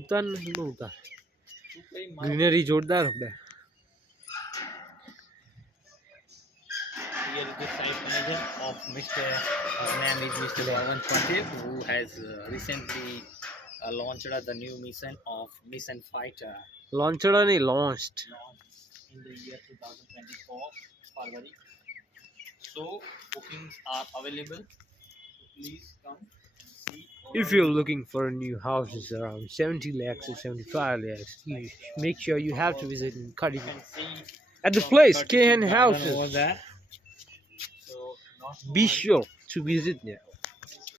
ઉતાર નહીં ઉતાર ગ્રીનરી જોરદાર આપણે Here is the site manager of Mr. Name is Mr. Bhavan Patel, who has recently launched the new mission of Mission Fighter, લોન્ચડ નહીં launched launched in the year 2024 February. So bookings are available. So please come and see. if you're looking for a new houses around 70 lakhs or 75 lakhs you make sure you have to visit in You Kadima can see at the some place 30 KN garden Houses. over there. So not to Be worry. sure to visit there.